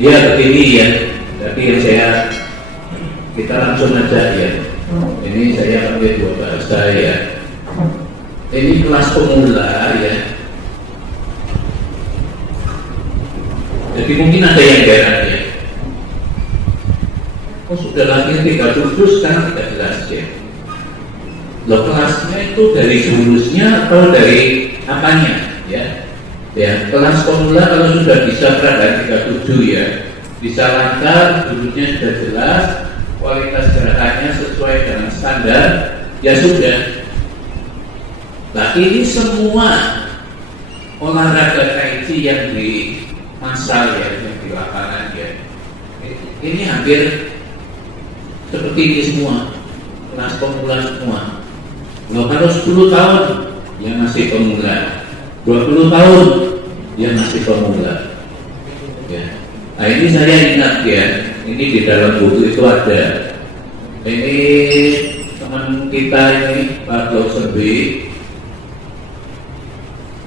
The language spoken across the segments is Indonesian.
Ya begini ya, tapi yang kita langsung aja ya. Ini saya pakai dua bahasa ya. Ini kelas pemula ya. Jadi mungkin ada yang heran ya. Oh sudah latihan 37 sekarang 13 ya. Loh kelasnya itu dari jurusnya atau dari apanya ya? Ya kelas pemula kalau sudah bisa peragaan 37 ya, bisa lancar, jurusnya sudah jelas, kualitas gerakannya sesuai dengan standar, ya sudah. Nah ini semua olahraga tai chi yang di massal ya, yang di lapangan ya, ini hampir seperti ini semua, kelas pemula semua. Loh, kalau 10 tahun ya masih pemula, 20 tahun ya masih pemula ya. Nah ini saya ingat ya, ini di dalam buku itu ada. Ini teman kita ini Pak Dr. B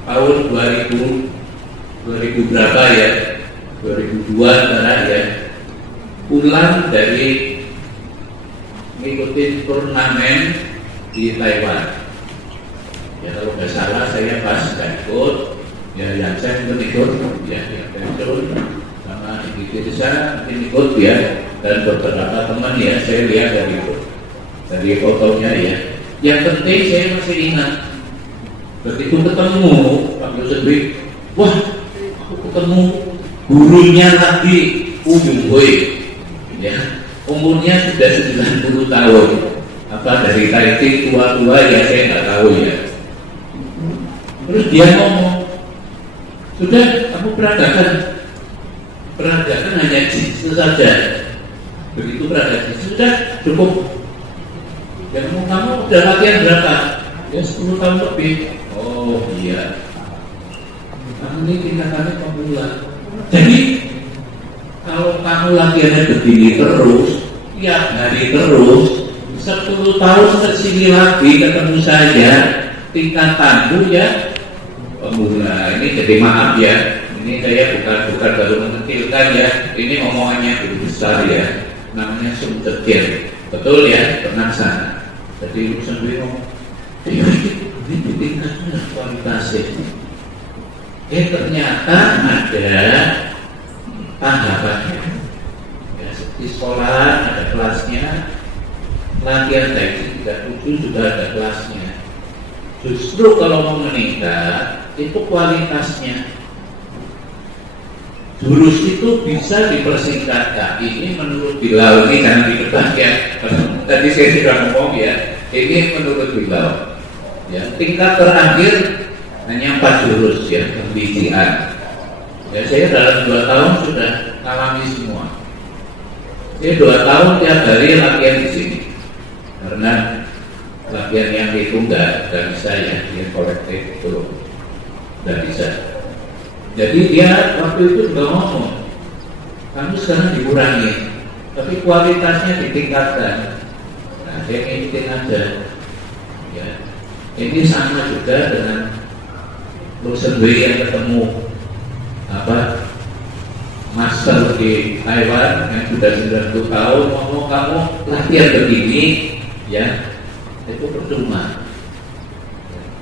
tahun 2000 berapa ya, 2002 antara ya, pulang dari ngikutin turnamen di Taiwan. Ya kalau nggak salah saya pas nggak ikut, ya yang saya ikut ya, yang pensiun sama Ibu Desa mungkin ikut ya, dan beberapa teman ya saya lihat dari fotonya ya. Yang penting saya masih ingat begitu ketemu Pak Yusri, wah aku ketemu gurunya lagi Uyung Hui ya, umurnya sudah 90 tahun. Apa dari tai chi tua-tua ya saya nggak tahu ya. Terus dia ngomong, sudah kamu peragakan hanya jiu saja. Begitu peragakan sudah cukup. Yang kamu udah latihan berapa? Ya 10 tahun lebih. Oh iya. Kamu ini tingkatannya pemula. Jadi kalau kamu latihannya begini terus, tiap hari terus, 10 tahun kesini lagi ketemu saya, tingkatanmu ya pemula. Ini jadi maaf ya, ini saya bukan baru mengecilkan ya, ini omongannya lebih besar ya, namanya sumtekir, betul ya, pernah sana. Jadi sendiri ngomong, ini tingkatnya kualitasnya. Ternyata ada tahapannya. Ya, di sekolah ada kelasnya. Latihan tai chi 37 juga ada kelasnya. Justru kalau mau meningkat itu kualitasnya. Jurus itu bisa dipersingkat. Nah, ini menurut Bilal, ini jangan diketah ya. Tadi saya sudah ngomong ya. Ini menurut Bilal. Ya, tingkat terakhir hanya 4 jurus ya, pembijian. Ya, saya dalam 2 tahun sudah alami semua. Saya 2 tahun tiap hari latihan di sini. Karena latihan yang itu nggak bisa ya, dia kolektif itu nggak bisa. Jadi dia waktu itu juga ngomong, kamu sekarang dikurangi, tapi kualitasnya ditingkatkan. Nah, saya ngikutin aja. Ya, ini sama juga dengan Lusenwei yang ketemu master di Taiwan yang sudah 90 tahun ngomong kamu latihan begini ya, itu percuma.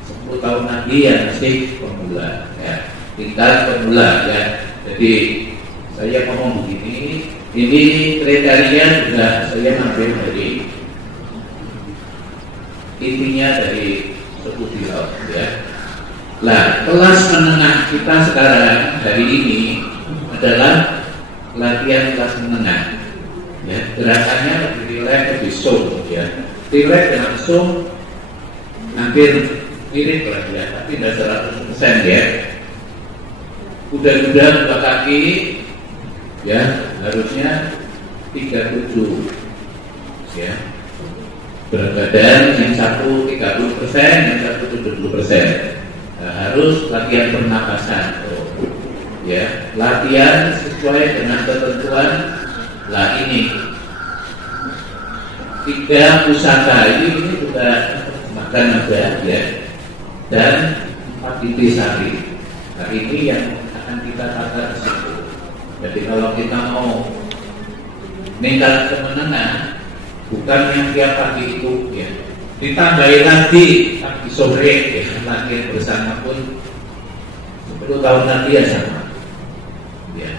10 tahun lagi ya masih pemula ya, tingkat pemula ya. Jadi saya ngomong begini, ini kriteria juga saya ambil dari intinya dari suku Bilal ya. Nah, kelas menengah kita sekarang hari ini adalah latihan kelas menengah ya, gerakannya lebih rileks, lebih sung ya. Rileks dengan sung hampir mirip lah ya, tapi tidak 100% ya. Kuda-kuda dua kaki ya, harusnya 37 ya. Berat badan yang satu 30%, yang satu 70%. Nah, harus latihan pernapasan ya, latihan sesuai dengan ketentuan. Lah ini 3 pusaka ini juga makan ada ya, dan 4 intisari. Nah ini yang akan kita tata di situ. Jadi kalau kita mau meningkat ke menengah, bukan yang tiap pagi itu ya, ditambahi lagi pagi sore ya, latihan bersama pun 10 tahun lagi ya sama ya,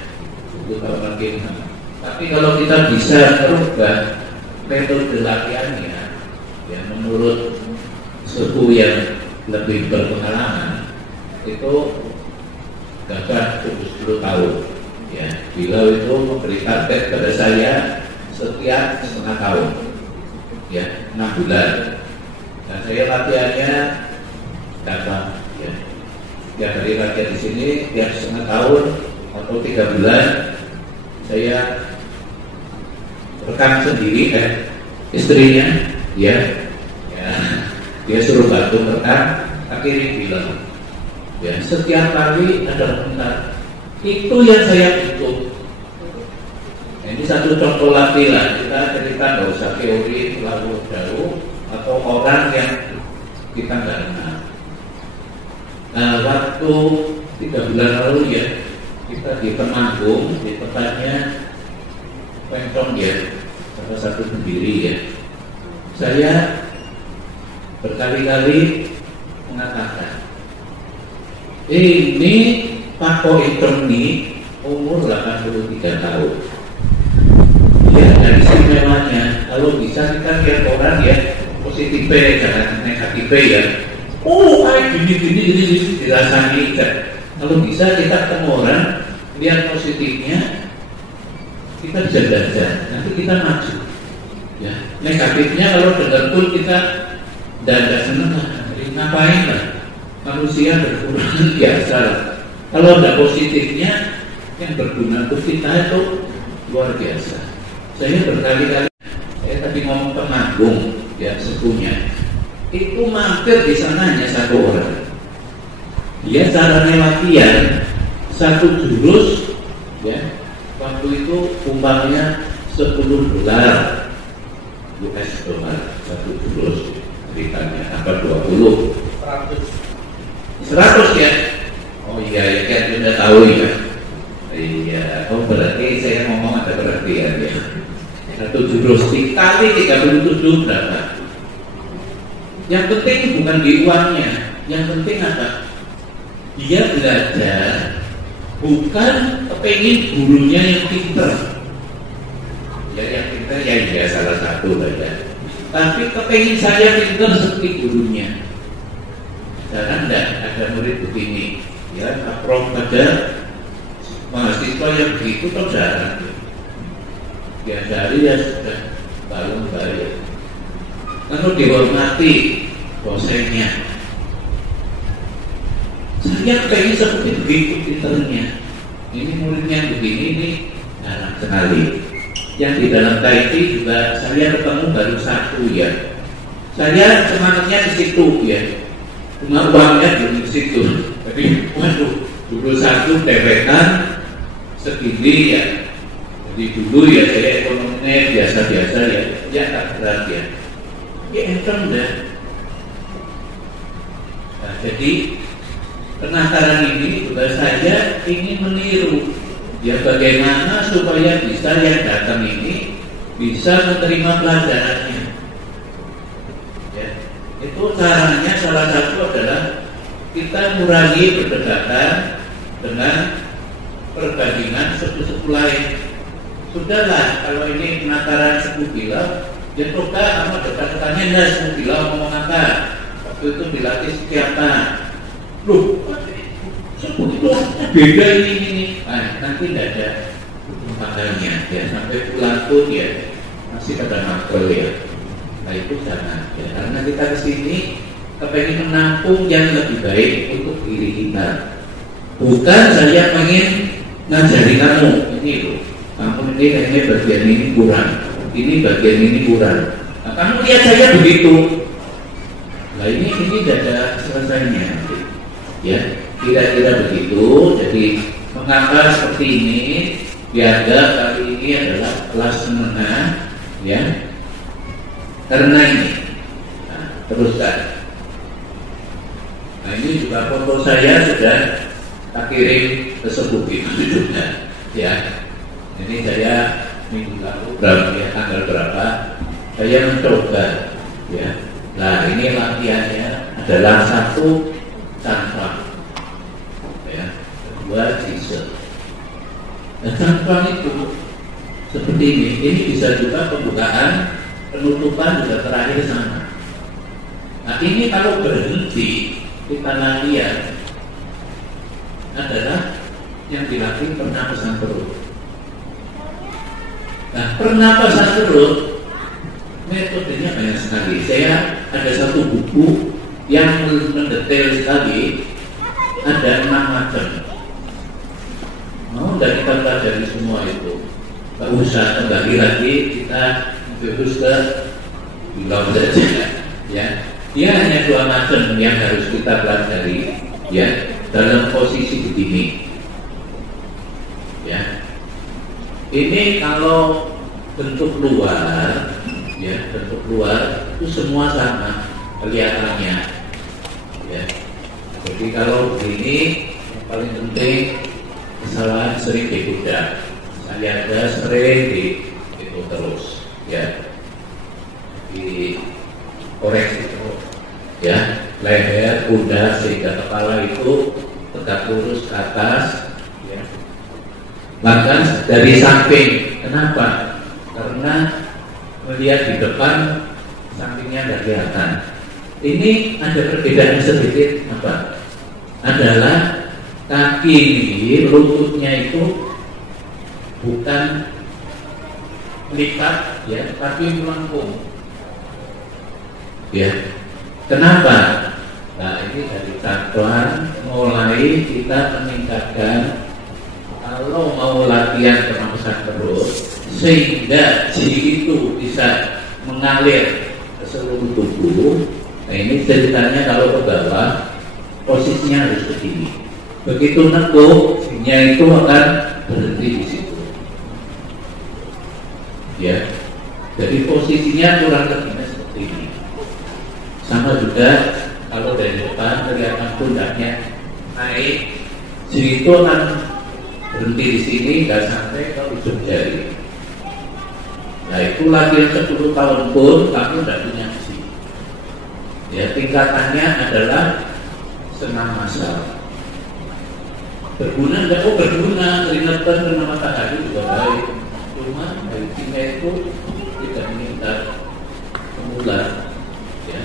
10 tahun lagi sama. Tapi kalau kita bisa merubah metode latihannya ya menurut suku yang lebih berpengalaman, itu gagah 10 tahun ya. Beliau itu memberi target pada saya setiap setengah tahun ya, 6 bulan, dan saya latihannya gampang ya. Tiap hari latihan di sini, tiap setengah tahun atau 3 bulan saya rekam sendiri istrinya ya, dia suruh bantu rekam, akhirnya bilang ya setiap kali ada komentar, itu yang saya butuh. Nah, ini satu contoh latihan. Kita cerita nggak usah teori terlalu jauh atau orang yang kita nggak kenal. Nah, waktu 3 bulan lalu ya, kita di Temanggung, di tempatnya Pencong ya, salah satu pendiri ya. Saya berkali-kali mengatakan, ini Pak Koitong ini umur 83 tahun. Ya, dari istimewanya, kalau bisa kita lihat orang ya positif jangan negatif ya. Oh, gini dirasani. Kalau bisa kita ketemu orang lihat positifnya, kita bisa belajar. Nanti kita maju. Ya, negatifnya kalau dengar pun kita tidak senang. Ngapain lah? Manusia berkurang biasa lah. Kalau ada positifnya yang berguna untuk kita itu luar biasa. Saya berkali-kali, saya tadi ngomong Temanggung ya, sepunya itu mampir di sana hanya 1 orang. Dia caranya latihan 1 jurus ya, waktu itu umpamanya $10 US dollar 1 jurus, ceritanya apa 20 100 ya. Oh iya ya, kan sudah tahu ya. Iya, oh berarti saya ngomong ada perhatian ya. 1 jurus dikali 37 berapa? Yang penting bukan di uangnya, yang penting apa? Dia belajar bukan kepengin gurunya yang pinter. Ya yang pinter ya salah satu lah ya. Tapi kepengin saya pinter seperti gurunya. Karena enggak ada murid begini ya, approach pada mahasiswa yang begitu toh jarang. Ya dari ya sudah baru bayar. Lalu dihormati dosennya. Saya pengen seperti begitu pinternya. Ini muridnya begini ini jarang sekali. Yang di dalam KIT juga saya ketemu baru 1 ya. Saya semangatnya di situ ya. Cuma uangnya di situ. Jadi waduh, dulu 1 dewetan segini ya. Jadi dulu ya saya ekonominya biasa-biasa ya. Ya tak berat ya. Ya enteng dah. Nah, jadi penataran ini juga saya ingin meniru ya, bagaimana supaya bisa yang datang ini bisa menerima pelajarannya ya. Itu caranya salah satu adalah kita mengurangi berdekatan dengan perbandingan suku-suku lain. Sudahlah, kalau ini penataran suku bilang ya coba sama dekat-dekatnya enggak suku bilang ngomong apa. Waktu itu dilatih siapa? Loh, suku itu beda ini. Nah, nanti tidak ada makanya ya, sampai pulang pun ya masih ada makro ya. Nah itu jangan ya, karena kita kesini kepengen menampung yang lebih baik untuk diri kita. Bukan saya pengen ngajari kamu ini loh, kamu ini kayaknya bagian ini kurang, ini bagian ini kurang. Nah, kamu lihat saya begitu. Nah ini tidak ada selesainya ya, kira-kira begitu. Jadi mengapa seperti ini? Biar kali ini adalah kelas menengah ya. Karena ini teruskan. Nah ini juga foto saya sudah tak kirim ke sepupu itu juga ya. Ini saya minggu lalu tanggal berapa saya mencoba ya. Nah ini latihannya adalah satu cantrang ya, kedua teaser. Nah cantrang itu seperti ini bisa juga pembukaan, penutupan juga terakhir sama. Nah ini kalau berhenti kita latihan adalah yang dilatih pernapasan perut. Nah pernapasan perut metodenya banyak sekali. Saya ada satu buku yang mendetail sekali, ada 6 macam. Mau dari kita pelajari semua itu. Tak usah kembali lagi kita fokus ke bilang saja ya. Dia hanya 2 macam yang harus kita pelajari ya dalam posisi begini ya. Ini kalau bentuk luar ya, bentuk luar itu semua sama kelihatannya ya. Jadi kalau begini yang paling penting kesalahan sering digoda. Saya ada sering itu terus ya, di koreksi terus ya, leher, pundak sehingga kepala itu tegak lurus ke atas ya. Bahkan dari samping, kenapa? Karena melihat di depan sampingnya tidak kelihatan. Ini ada perbedaan sedikit apa? Adalah kaki ini lututnya itu bukan lipat ya, tapi melengkung. Ya. Kenapa? Nah, ini dari cantrang mulai kita meningkatkan kalau mau latihan pernapasan perut sehingga ji itu bisa mengalir ke seluruh tubuh. Nah, ini ceritanya kalau ke bawah posisinya harus begini. Begitu nekuk, jinya itu akan berhenti di situ. Ya, jadi posisinya kurang lebihnya seperti ini. Sama juga kalau dari depan kelihatan pundaknya naik, jadi itu akan berhenti di sini, nggak sampai ke ujung jari. Nah itu latihan 10 tahun pun kamu tidak punya visi. Ya tingkatannya adalah senam massal. Berguna nggak? Oh berguna, keringetan kena matahari juga baik. Cuma dari kimia itu tidak meningkat semula. Ya,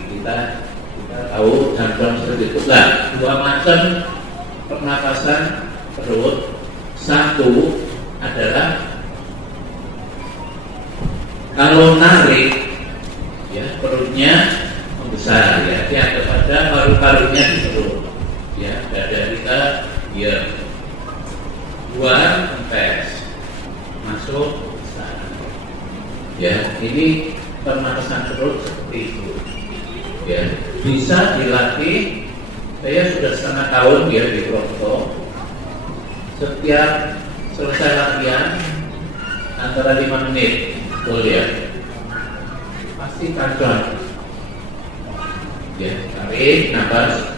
kita tahu cantrang seperti itu. Nah, 2 macam pernapasan perut. Satu adalah kalau narik, ya perutnya membesar, ya dianggap ada paru-parunya di perut, ya dada kita, ya buang kempes. Masuk besar. Ya, ini pernapasan perut seperti itu. Ya, bisa dilatih. Saya sudah setengah tahun ya di Pronto. Setiap selesai latihan antara 5 menit, betul ya. Pasti cantrang. Ya, tarik nafas.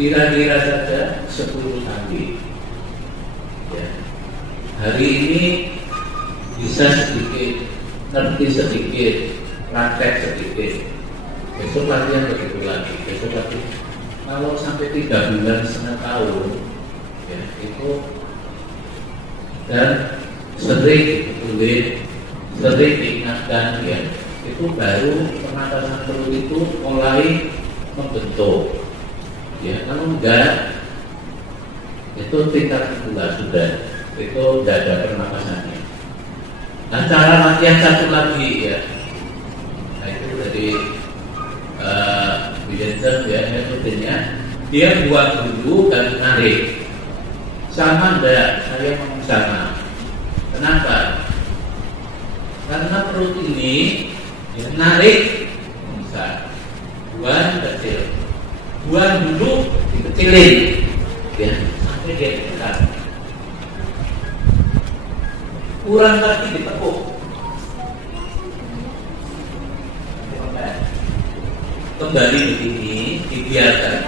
Kira-kira saja 10 kali. Ya. Hari ini bisa sedikit, ngerti sedikit, praktek sedikit. Besok latihan begitu lagi. Besok lagi. Kalau sampai 3 bulan setengah tahun, ya itu dan sering ditulis, sering diingatkan ya, itu baru pernapasan perut itu mulai membentuk. Ya, kalau enggak itu tingkat gula sudah, itu tidak ada pernapasannya. Nah, cara latihan satu lagi ya, nah itu dari Bianca ya metodenya, dia buat dulu dan tarik. Sama enggak? Saya mau sama. Kenapa? Karena perut ini ya, narik bisa, buang kecil. Buang dulu dikecilin ya sampai dia dekat, kurang lagi ditekuk, kembali begini dibiarkan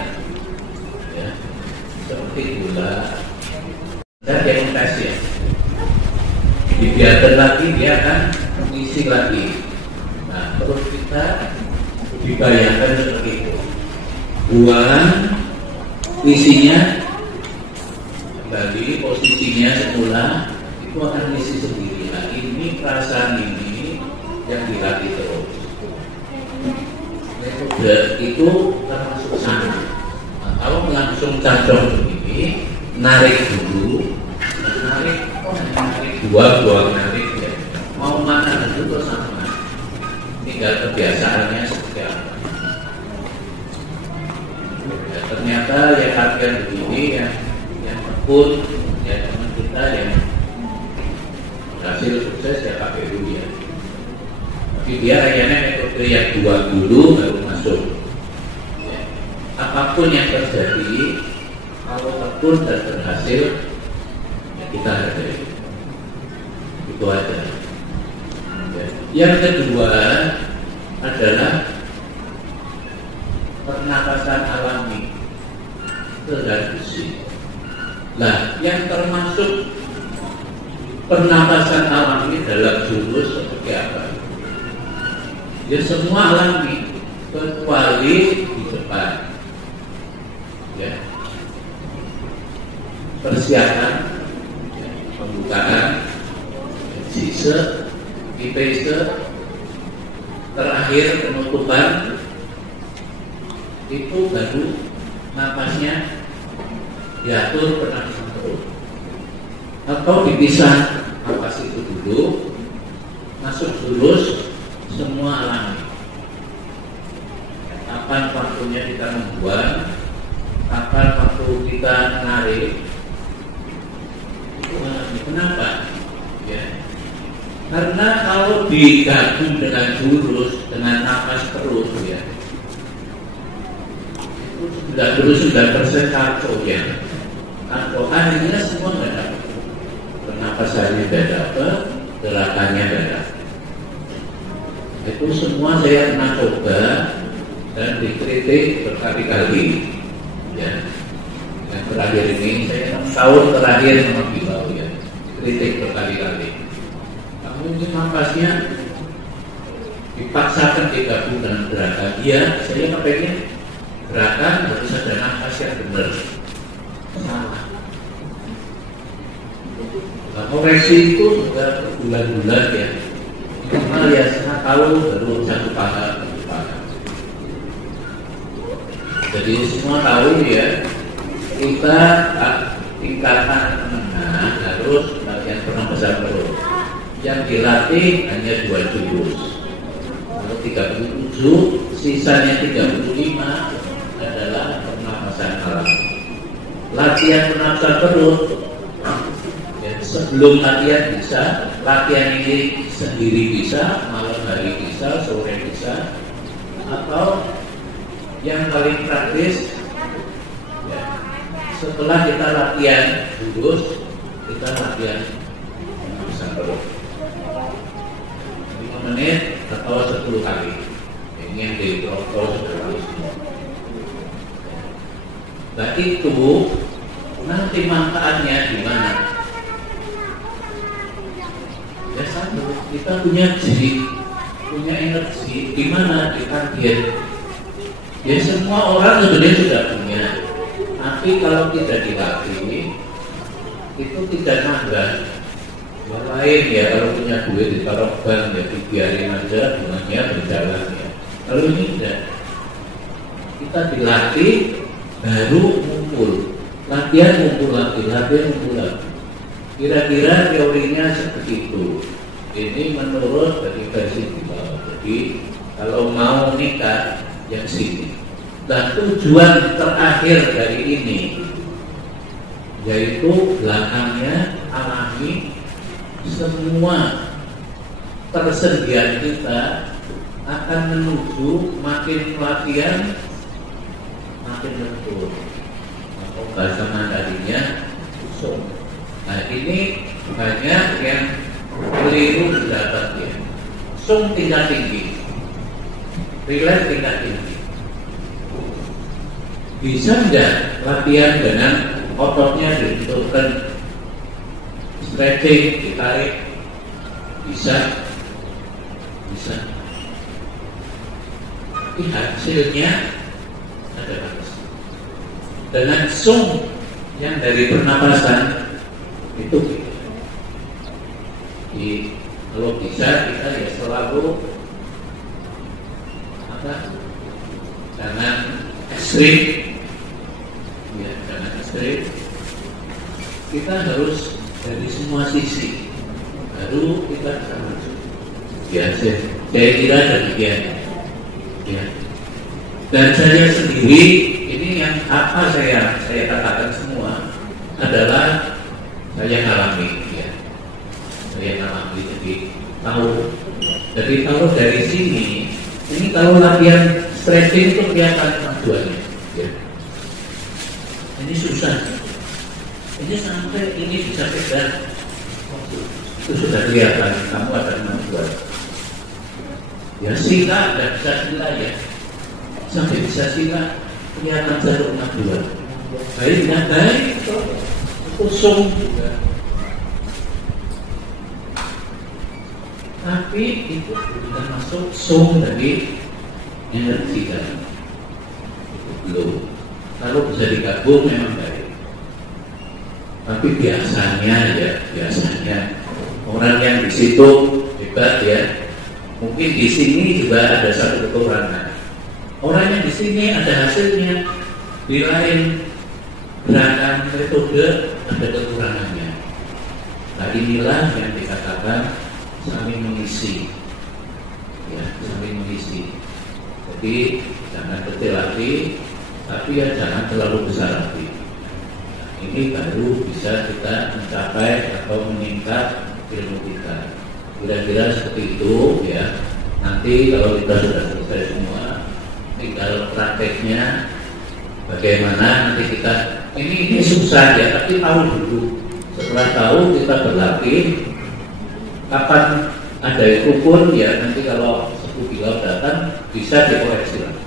seperti gula dan yang tes ya. Dibiarkan lagi dia akan mengisi lagi. Nah, perut kita dibayangkan seperti itu. Buang, isinya kembali posisinya semula, itu akan mengisi sendiri. Nah, ini perasaan ini yang dilatih terus. Metode itu termasuk sama. Nah, kalau langsung cadong begini, narik dulu, narik dua narik ya. Mau makan dulu sama. Tinggal kebiasaannya seperti apa. Ya, ternyata ya latihan begini yang tekun ya teman kita yang berhasil sukses ya pakai dulu ya. Tapi dia kayaknya metode yang dua dulu baru masuk. Ya. Apapun yang terjadi, kalau tekun dan berhasil, ya kita hargai. Itu aja. Ya. Yang kedua adalah pernapasan alami terhadap. Nah, yang termasuk pernapasan alami dalam jurus seperti apa? Ya semua alami kecuali di depan. Ya. Persiapan, ya, pembukaan, sise, IPC, terakhir penutupan, itu baru napasnya diatur pernapasan perut. Atau dipisah napas itu dulu, masuk lurus, semua alami. Kapan waktunya kita membuang, kapan waktu kita menarik, itu alami. Kenapa? Ya. Karena kalau digabung dengan jurus, dengan napas perut, ya, itu 99% kacau ya. Kacau akhirnya semua nggak dapat. Pernapasannya nggak dapat, gerakannya nggak dapat. Itu semua saya pernah coba dan dikritik berkali-kali. Ya. Yang terakhir ini saya 6 tahun terakhir sama Bilau ya, dikritik berkali-kali. Kamu ini napasnya dipaksakan digabung dengan gerakan. Iya, saya makanya gerakan harus ada napas yang benar. Salah. Nah, koreksi itu sudah berbulan-bulan ya. Minimal ya setengah tahun baru satu paham. Jadi semua tahu ya, kita tingkatan menengah harus latihan pernapasan perut. Yang dilatih hanya 2 jurus. Kalau 37, sisanya 35 adalah pernapasan alami. Latihan pernapasan perut ya, sebelum latihan bisa, latihan ini sendiri bisa, malam hari bisa, sore bisa, atau yang paling praktis ya, setelah kita latihan jurus, kita latihan pernapasan perut 5 menit atau 10 kali. Ini yang diprotokol seperti itu. Nah itu nanti manfaatnya di mana? Ya satu, kita punya energi di mana? Di target. Ya semua orang sebenarnya sudah punya, tapi kalau tidak dilatih itu tidak nambah. Yang lain ya kalau punya duit ditaruh bank ya dibiarin aja bunganya berjalan ya. Kalau ini tidak, kita dilatih baru muncul. Latihan muncul lagi, latihan muncul lagi. Kira-kira teorinya seperti itu. Ini menurut dari versi di bawah. Jadi kalau mau nikah yang sini. Dan tujuan terakhir dari ini yaitu belakangnya alami semua persediaan kita akan menuju makin latihan makin lentur. Atau bahasa Mandarinnya usung. Nah ini banyak yang keliru mendapatnya. Usung tingkat tinggi, relax tingkat tinggi. Bisa enggak latihan dengan ototnya dibentukkan, stretching, ditarik, bisa. Tapi hasilnya ada batas. Dengan sung yang dari pernapasan itu beda. Jadi kalau bisa kita ya selalu jangan ekstrim, ya jangan ekstrim. Kita harus dari semua sisi, baru kita bisa maju. Ya, saya kira demikian. Ya. Dan saya sendiri ini yang apa saya katakan semua adalah saya ngalami, ya. Saya ngalami, jadi tahu dari sini. Ini kalau latihan stretching itu kelihatan kemajuannya, ya. Ini susah. Ini sampai ini bisa pegang, itu sudah kelihatan kamu ada kemajuan. Ya sila, dan bisa sila ya. Sampai bisa sila kelihatan satu kemajuan. Baik dan baik itu usung juga. Tapi itu sudah masuk sung dari energi tadi. Belum. Kalau bisa digabung memang baik. Tapi biasanya orang yang di situ hebat ya. Mungkin di sini juga ada satu kekurangan. Orang yang di sini ada hasilnya, di lain gerakan metode ada kekurangannya. Nah inilah yang dikatakan saling mengisi, ya saling mengisi. Jadi jangan kecil hati, tapi ya jangan terlalu besar hati. Nah, ini baru bisa kita mencapai atau meningkat ilmu kita. Kira-kira seperti itu ya. Nanti kalau kita sudah selesai semua, tinggal prakteknya bagaimana nanti kita. Ini susah ya, tapi tahu dulu. Setelah tahu kita berlatih. Kapan ada itu pun ya nanti kalau 10 kilo datang bisa dikoreksi lagi.